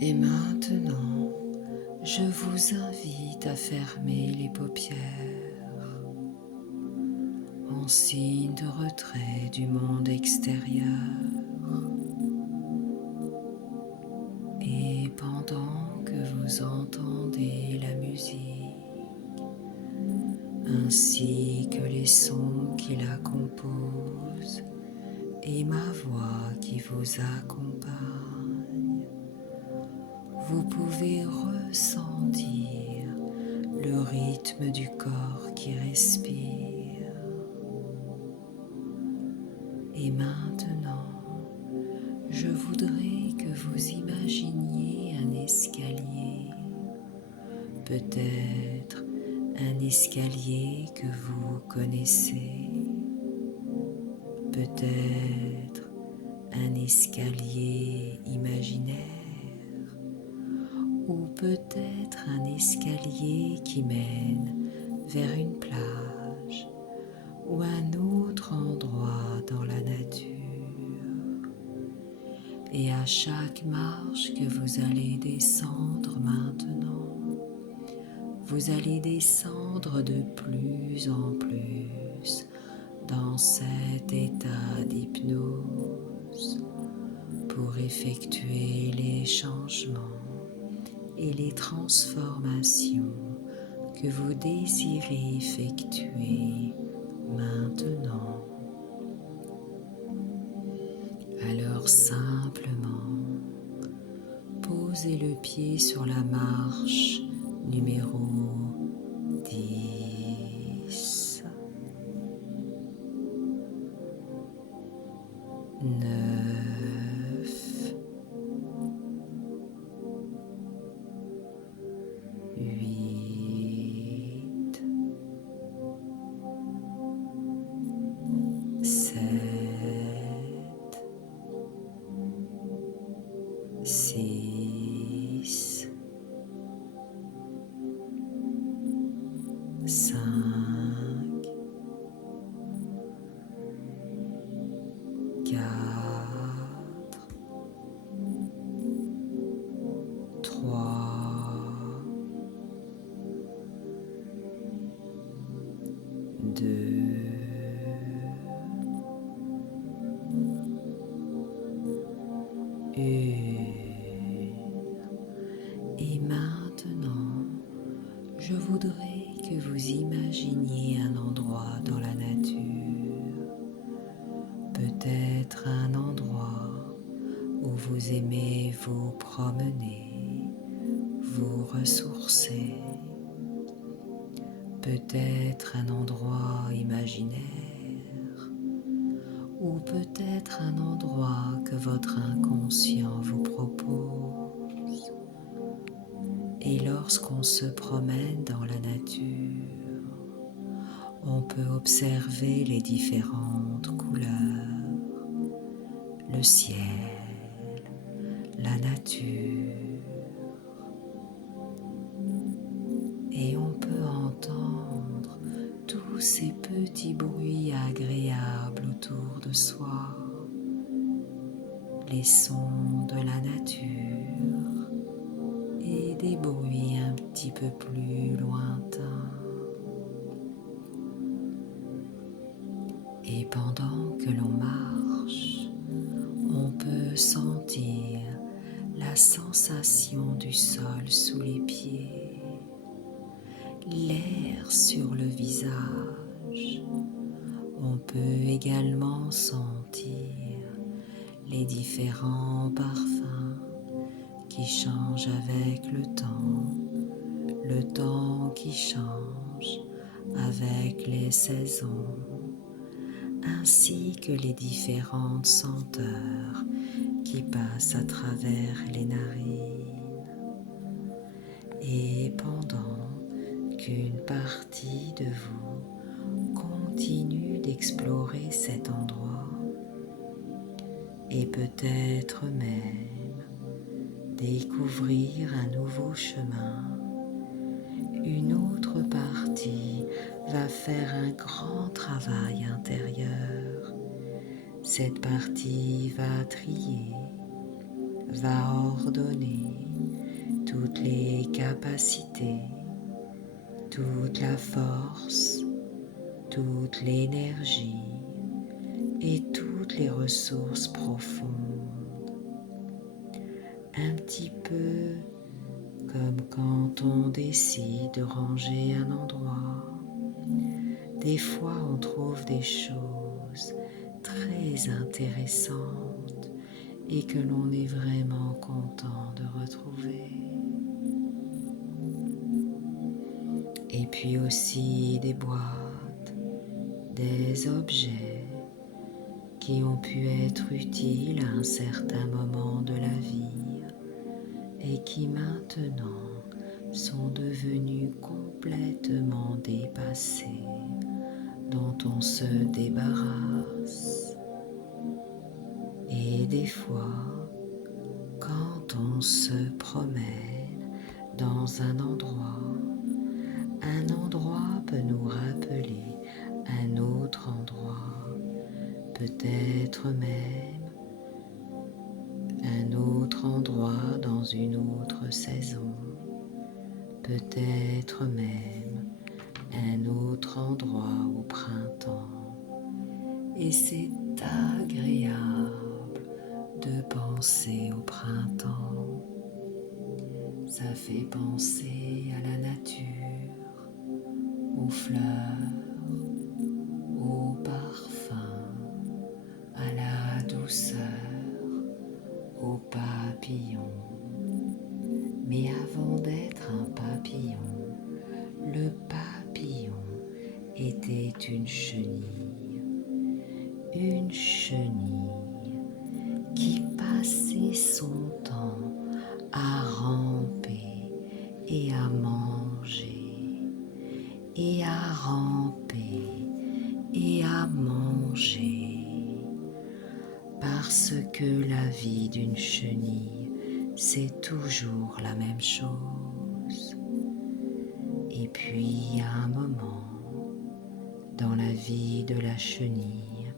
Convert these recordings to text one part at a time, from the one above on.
Et maintenant, je vous invite à fermer les paupières en signe de retrait du monde extérieur. Et pendant que vous entendez la musique, ainsi que les sons qui la composent et ma voix qui vous accompagne, vous pouvez ressentir le rythme du corps qui respire. Et maintenant, je voudrais que vous imaginiez un escalier, peut-être un escalier que vous connaissez, peut-être un escalier imaginaire, ou peut-être un escalier qui mène vers une plage ou un autre endroit dans la nature. Et à chaque marche que vous allez descendre maintenant, vous allez descendre de plus en plus dans cet état d'hypnose pour effectuer les changements et les transformations que vous désirez effectuer maintenant. Alors simplement, posez le pied sur la marche numéro 10, 9, 8, 7, 6, 5, 4, 3, 2, 1. Et maintenant, je voudrais que vous imaginiez un endroit dans la nature, peut-être un endroit où vous aimez vous promener, vous ressourcer, peut-être un endroit imaginaire ou peut-être un endroit que votre inconscient vous propose. Et lorsqu'on se promène dans la nature, on peut observer les différentes couleurs, le ciel, la nature, et on peut entendre tous ces petits bruits agréables autour de soi, les sons de la nature et des bruits un petit peu plus lointains. Et pendant que l'on marche, on peut sentir la sensation du sol sous les pieds, l'air sur le visage. On peut également sentir les différents parfums qui changent avec le temps qui change avec les saisons, ainsi que les différentes senteurs qui passent à travers les narines. Et pendant qu'une partie de vous continue d'explorer cet endroit, et peut-être même découvrir un nouveau chemin, une autre partie va faire un grand travail intérieur. Cette partie va trier, va ordonner, toutes les capacités, toute la force, toute l'énergie et toutes les ressources profondes. Un petit peu comme quand on décide de ranger un endroit. Des fois on trouve des choses très intéressantes et que l'on est vraiment content de retrouver. Et puis aussi des boîtes, des objets qui ont pu être utiles à un certain moment de la vie et qui maintenant sont devenus complètement dépassés, dont on se débarrasse. Et des fois, quand on se promène dans un endroit peut nous rappeler un autre endroit, peut-être même un autre endroit dans une autre saison, peut-être même un autre endroit au printemps. Et c'est agréable de penser au printemps. Ça fait penser à la nature, aux fleurs, au parfum, à la douceur, aux papillons. Mais avant d'être un papillon, le papillon était une chenille qui passait son temps à ramper et à manger, et à ramper et à manger, parce que la vie d'une chenille, c'est toujours la même chose. Et puis à un moment, dans la vie de la chenille,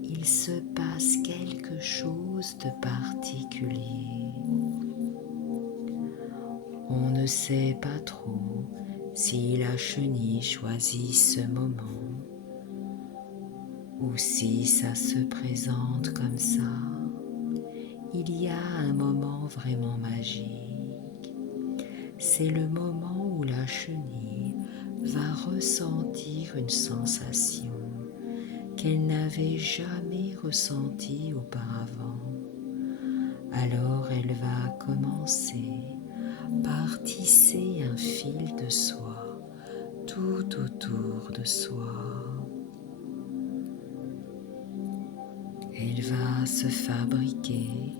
il se passe quelque chose de particulier. On ne sait pas trop si la chenille choisit ce moment ou si ça se présente comme ça. Il y a un moment vraiment magique. C'est le moment où la chenille va ressentir une sensation qu'elle n'avait jamais ressentie auparavant. Alors elle va commencer par tisser un fil de soie tout autour de soi. Elle va se fabriquer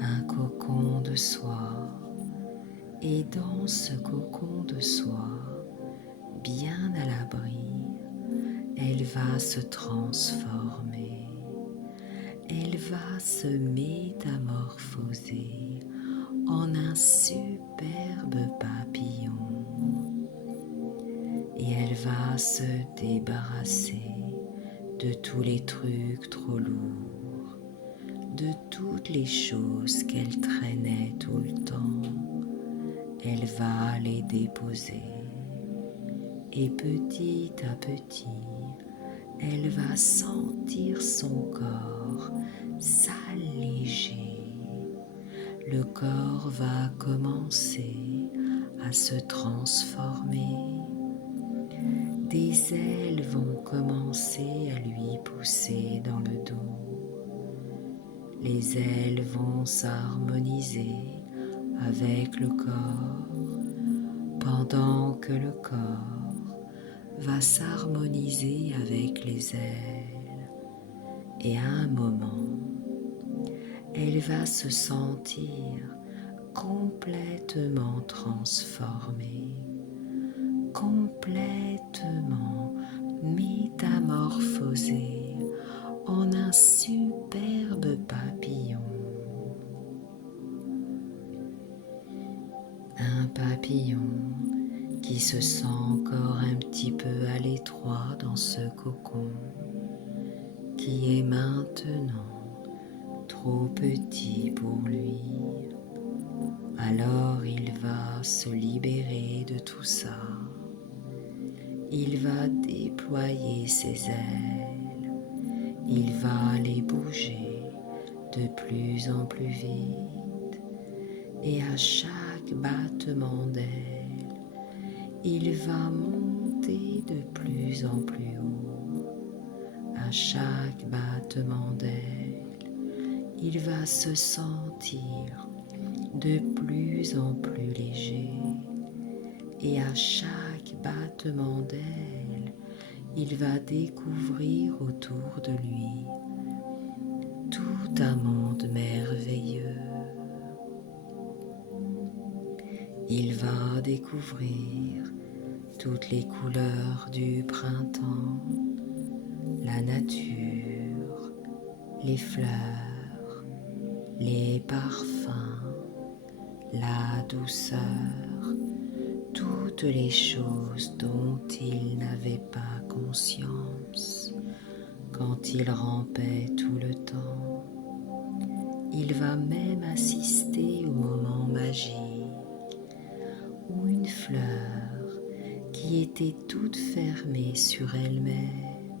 un cocon de soie et dans ce cocon de soie, bien à l'abri, elle va se transformer. Elle va se métamorphoser en un superbe papillon et elle va se débarrasser de tous les trucs trop lourds, de toutes les choses qu'elle traînait tout le temps. Elle va les déposer et petit à petit, elle va sentir son corps s'alléger. Le corps va commencer à se transformer. Des ailes vont commencer à lui pousser dans le dos. Les ailes vont s'harmoniser avec le corps, pendant que le corps va s'harmoniser avec les ailes. Et à un moment, elle va se sentir complètement transformée, complètement métamorphosée en un superbe papillon. Un papillon qui se sent encore un petit peu à l'étroit dans ce cocon, qui est maintenant trop petit pour lui. Alors il va se libérer de tout ça. Il va déployer ses ailes. Il va les bouger de plus en plus vite. Et à chaque battement d'aile, il va monter de plus en plus haut. À chaque battement d'aile, il va se sentir de plus en plus léger. Et à chaque battement d'aile, il va découvrir autour de lui tout un monde merveilleux. Il va découvrir toutes les couleurs du printemps, la nature, les fleurs, les parfums, la douceur, toutes les choses dont il n'avait pas conscience quand il rampait tout le temps. Il va même assister au moment magique où une fleur qui était toute fermée sur elle-même,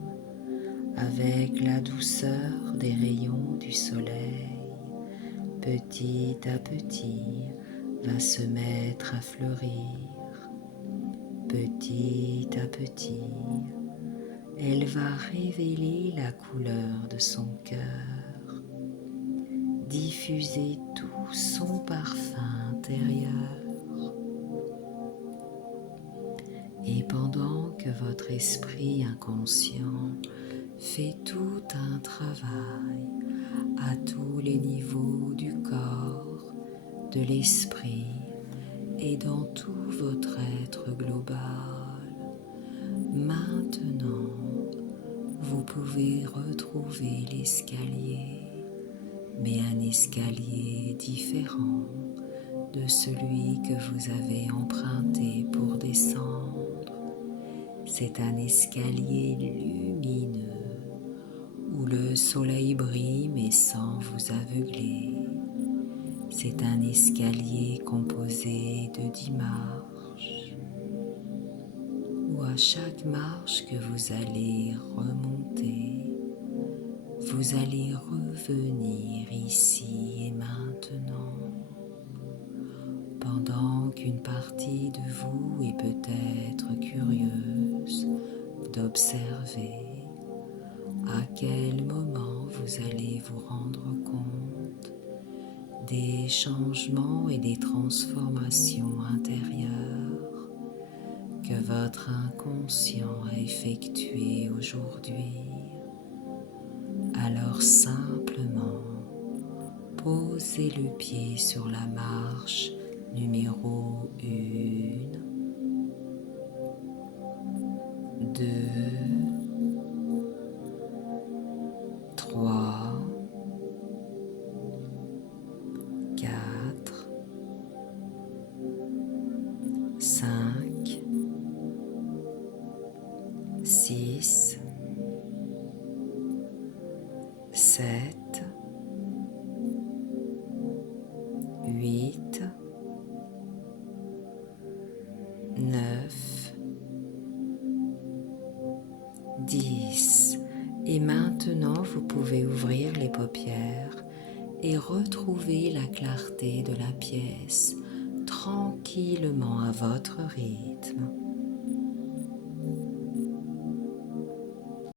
avec la douceur des rayons du soleil, petit à petit va se mettre à fleurir. Petit à petit, elle va révéler la couleur de son cœur, diffuser tout son parfum intérieur. Et pendant que votre esprit inconscient fait tout un travail à tous les niveaux du corps, de l'esprit et dans tout votre être global, maintenant vous pouvez retrouver l'escalier, mais un escalier différent de celui que vous avez emprunté pour descendre. C'est un escalier lumineux où le soleil brille mais sans vous aveugler. C'est un escalier composé de 10 marches, où à chaque marche que vous allez remonter, vous allez revenir ici et maintenant, pendant qu'une partie de vous est peut-être curieuse d'observer à quel moment vous allez vous rendre compte des changements et des transformations intérieures que votre inconscient a effectuées aujourd'hui. Alors simplement, posez le pied sur la marche numéro 1, 2, 3, 4, 5, 6, 7, 8, 9, 10. Et maintenant, vous pouvez ouvrir les paupières et retrouver la clarté de la pièce tranquillement à votre rythme.